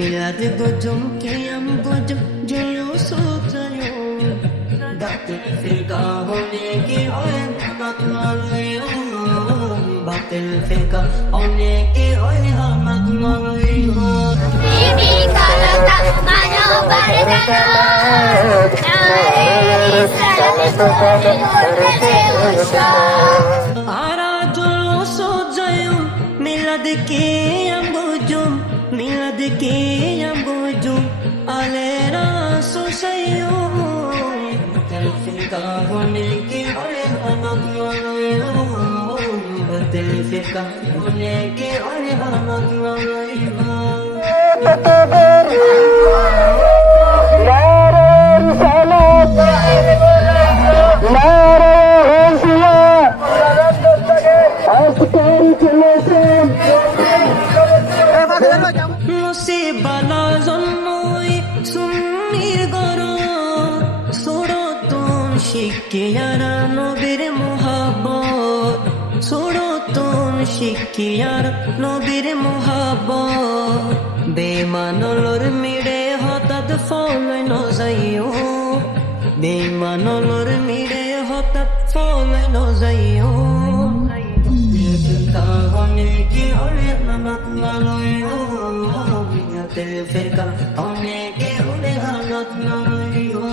मिलाद गुजुम कियाम गुजुम जुलूस उतरायो बातिल फिरका होने की ओए हमत मारियो बातिल फिरका होने की ओए हमत मारियो बीबी करता मानो बरतना नारे सलाम करते उषा आरा जुलूस उतरायो मिलाद कियाम गुजुम मिलाद कियाम गुजुम alera susayo telfika hone ki ore hamak malayo telfika hone ki ore hamak malayo মুসিবালা জন্মই সুন্নির গরো ছোড়তুন শিখিয়ার নবীর মোহাব্বত ছোড়তুন শিখিয়ার নবীর মোহাব্বত বেমানলর মিড়ে হঠাৎ ফলই নজাইও বেমানলর মিড়ে হঠাৎ ফলই নজাইও কাহনে কি ওরে নামক মালয়ো বিনাতে ফিরকা হনে কি ওরে হালত মালয়ো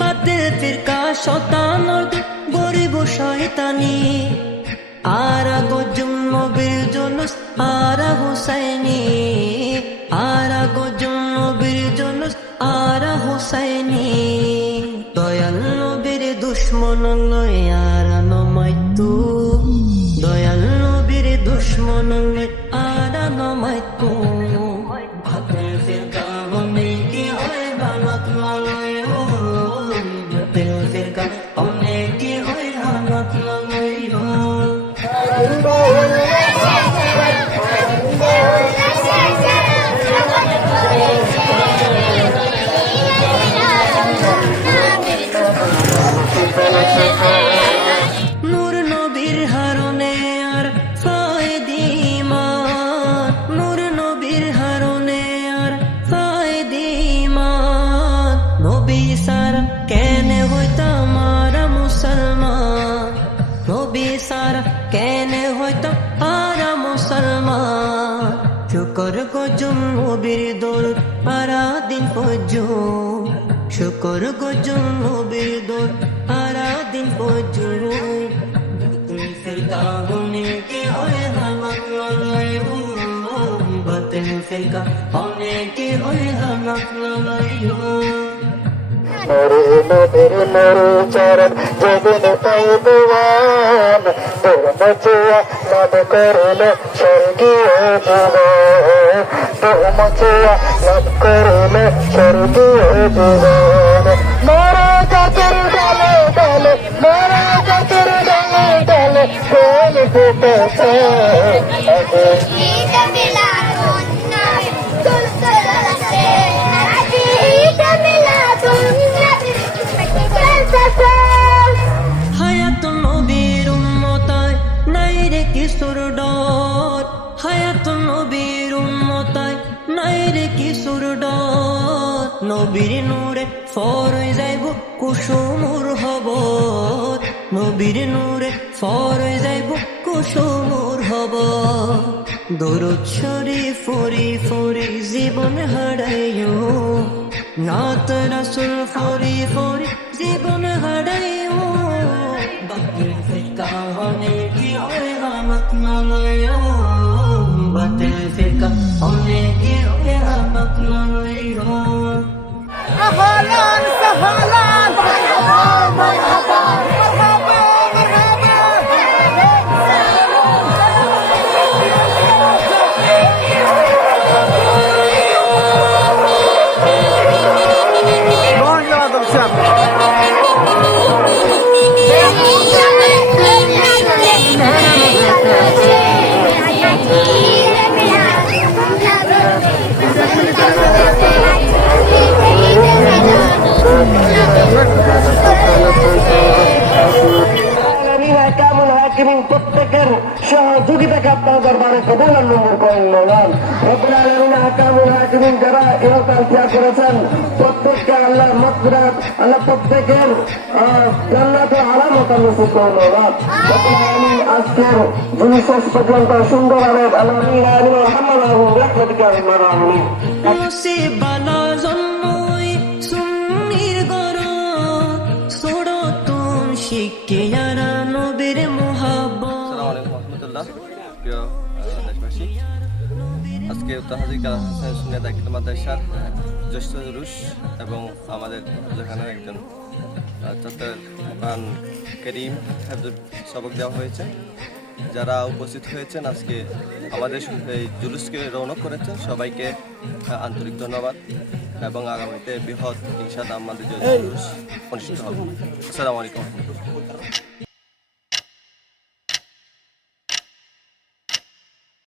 বাতিল ফিরকা শতানর গরিব শয়তানি আরা গজুম নবীর জুলুস আরা হুসাইনি আরা গজুম নবীর জুলুস আরা হুসাইনি দয়াল নবীর দুশ্মন লয় আরা নমাইতু দয়াল নবীর দুশ্মন লয় আরা নমাইতু বাতিল ফিরকা হনে কি হয় হালত মালয়ো বাতিল ফিরকা হনে কি হয় হালত মালয়ো নূর নবীর হারনে আর ফায়দিমান নূর নবীর হারনে আর ফায়দিমান নবী সারা কেনে হইতাম আরা মুসলমান নবী সারা কেনে হইতাম আরা মুসলমান শুকর গজুম নবীর দরুদ আরা দিন পর্যুম শুকর গজুম নবীর দরুদ আরা দিন পর্যুম বাতিল ফিরকা হনে কি ওরে হামক মালয়ো বাতিল ফিরকা হনে কি ওরে হামক মালয়ো নরে নবীর নরে চরণ যেদিন পাইবান ধর্ম চেয়া লাভ করল স্বর্গীয় জীবন ধর্ম চেয়া লাভ করল স্বর্গীয় জীবন মরা কাকের ডালে ডালে মরা কাকের ডালে ডালে কোন ফুটেছে হায়াত নবীর উম্মতায় নাই রে কিশোর ডর হায়াত নবীর উম্মতায় নাই রে কিশোর ডর নবীর নূরে ফরই যাইব কুসুমুর হবত নবীর নূরে ফরই যাইব কুসুমুর হবত দরুদ শরীফ ফরি ফরি জীবন হারাইও নাত রাসূল ফরি ফরি জীবন হারাইও বাতিল ফিরকা হনে কি ওরে হামক মালয়ো বাতিল ফিরকা হনে কি ওরে হামক মালয়ো أهلاً سهلاً مرحبا مرحبا مرحبا আলামিন যারা ইহকাল ত্যাগ করেছেন প্রত্যেককে আল্লাহ মাগফিরাত, আল্লাহ প্রত্যেকের জান্নাতে আলা মকাম নসিব করুন। আমিন। আজকের জুলুস শেষ পর্যন্ত সুন্দরভাবে আলামিন আমিন মুহাম্মদ রাহমাতুকা আলামিন। সে বালা জন্মই সুন্নির গর সোড়ো তুম শিখে যারা নবীর মোহাব্বত। আসসালামু আলাইকুম রহমতুল্লাহ। প্রিয় দেশবাসী, আজকে উত্তর হাজিরকাল হাসান সুন্নিয়া দাখিল মাদ্রাসার জ্যেষ্ঠ জুলুস এবং আমাদের যেখানে একজন ছাত্রের কোরআন কারীম হাফিজুল সবক দেওয়া হয়েছে। যারা উপস্থিত হয়েছেন আজকে আমাদের এই জুলুসকে রৌনক করেছেন, সবাইকে আন্তরিক ধন্যবাদ এবং আগামীতে বৃহৎ ইনশাআল্লাহ আমাদের জুলুস অনুষ্ঠিত হবে। আসসালামু আলাইকুম রহমতুল্লাহ।